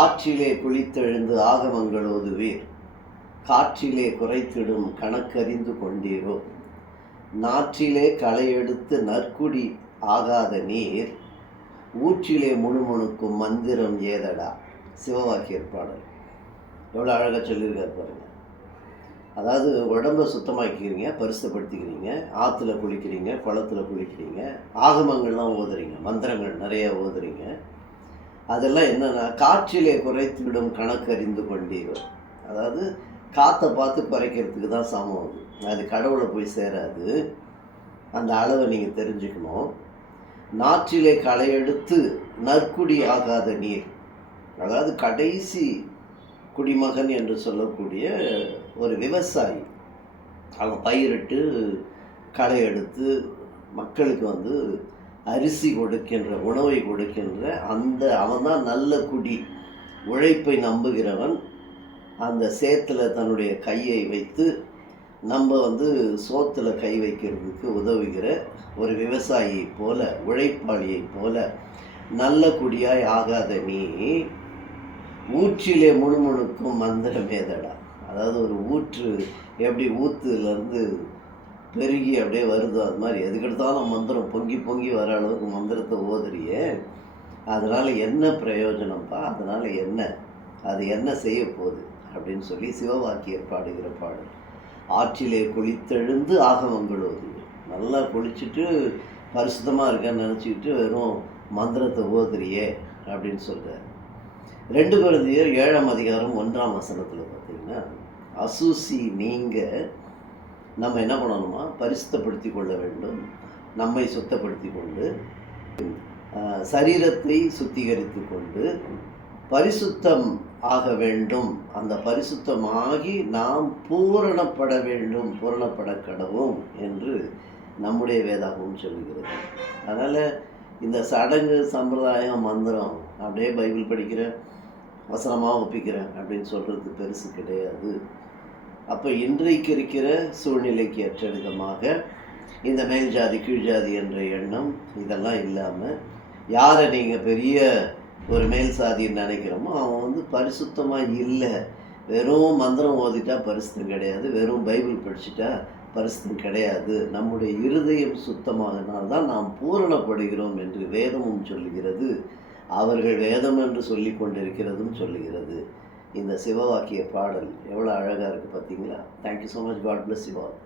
ஆற்றிலே குளித்தெழுந்து ஆகமங்கள் ஓதுவீர், காற்றிலே குறைத்திடும் கணக்கறிந்து கொண்டீரோ. நாற்றிலே களையெடுத்து நற்குடி ஆகாத நீர், ஊற்றிலே முணுமுணுக்கும் மந்திரம் ஏதடா. சிவவாக்கியர் பாடல். எவ்வளோ அழகாக சொல்லியிருக்காரு பாருங்க. அதாவது உடம்பை சுத்தமாக்கிறீங்க, பரிசுத்தப்படுத்திக்கிறீங்க, ஆற்றுல குளிக்கிறீங்க, குளத்தில் குளிக்கிறீங்க, ஆகமங்கள்லாம் ஓதுறீங்க, மந்திரங்கள் நிறைய ஓதுறீங்க. அதெல்லாம் என்னென்னா காற்றிலே குறைத்துவிடும் கணக்கறிந்து கொண்டீரோ. அதாவது காற்றை பார்த்து குறைக்கிறதுக்கு தான் சமம் அது. அது கடவுளை போய் சேராது. அந்த அளவை நீங்கள் தெரிஞ்சுக்கணும். நாற்றிலே களையெடுத்து நற்குடி ஆகாத நீர், அதாவது கடைசி குடிமகன் என்று சொல்லக்கூடிய ஒரு விவசாயி, அவன் பயிரிட்டு களை எடுத்து மக்களுக்கு அரிசி கொடுக்கின்ற, உணவை கொடுக்கின்ற அவன் தான் நல்ல குடி. உழைப்பை நம்புகிறவன். அந்த சேத்துல தன்னுடைய கையை வைத்து நம்ம சோத்துல கை வைக்கிறதுக்கு உதவுகிற ஒரு விவசாயியை போல, உழைப்பாளியை போல நல்ல குடியாய் ஆகாத நீ ஊற்றிலே முணுமுணுக்கும் மந்திரம் ஏதடா. அதாவது ஒரு ஊற்று எப்படி ஊத்துலேருந்து பெருகி அப்படியே வருதோ, அது மாதிரி எதுக்கெடுத்தாலும் மந்திரம் பொங்கி பொங்கி வர அளவுக்கு மந்திரத்தை ஓதுறியே, அதனால் என்ன பிரயோஜனம்ப்பா, அதனால் என்ன, அது என்ன செய்ய போகுது அப்படின்னு சொல்லி சிவவாக்கியர் பாடுகிற பாடல். ஆற்றிலே குளித்தெழுந்து ஆகமங்கள் ஓதுவீர். நல்லா குளிச்சுட்டு பரிசுத்தமாக இருக்கேன்னு நினச்சிக்கிட்டு வெறும் மந்திரத்தை ஓதுறியே அப்படின்னு சொல்கிறார். 2 கொரிந்தியர் 7ஆம் அதிகாரம் 1ஆம் வசனத்தில் பார்த்தீங்கன்னா, அசூசி நீங்கள் நம்ம என்ன பண்ணணுமா, பரிசுத்தப்படுத்தி கொள்ள வேண்டும். நம்மை சுத்தப்படுத்தி கொண்டு சரீரத்தை சுத்திகரித்து கொண்டு பரிசுத்தம் ஆக வேண்டும். அந்த பரிசுத்தமாகி நாம் பூரணப்பட வேண்டும், பூரணப்பட கடவும் என்று நம்முடைய வேதாகமும் சொல்லுகிறது. அதனால் இந்த சடங்கு, சம்பிரதாயம், மந்திரம் அப்படியே பைபிள் படிக்கிறேன், வசனமாக ஒப்பிக்கிறேன் அப்படின்னு சொல்கிறது பெருசு கிடையாது. அப்போ இன்றைக்கு இருக்கிற சூழ்நிலைக்கு ஏற்ற விதமாக இந்த மேல் ஜாதி கீழ் ஜாதி என்ற எண்ணம் இதெல்லாம் இல்லாமல், யாரை நீங்கள் பெரிய ஒரு மேல் சாதின்னு நினைக்கிறோமோ அவன் பரிசுத்தமாக இல்லை. வெறும் மந்திரம் ஓதிட்டா பரிசுத்தம் கிடையாது, வெறும் பைபிள் படிச்சுட்டா பரிசுத்தம் கிடையாது. நம்முடைய இருதயம் சுத்தமாகனால்தான் நாம் பூரணப்படுகிறோம் என்று வேதமும் சொல்லுகிறது. அவர்கள் வேதம் என்று சொல்லி கொண்டிருக்கிறதும் சொல்லுகிறது. இந்த சிவவாக்கிய பாடல் எவ்வளோ அழகாக இருக்குது பார்த்தீங்களா? Thank you so much. God bless you all.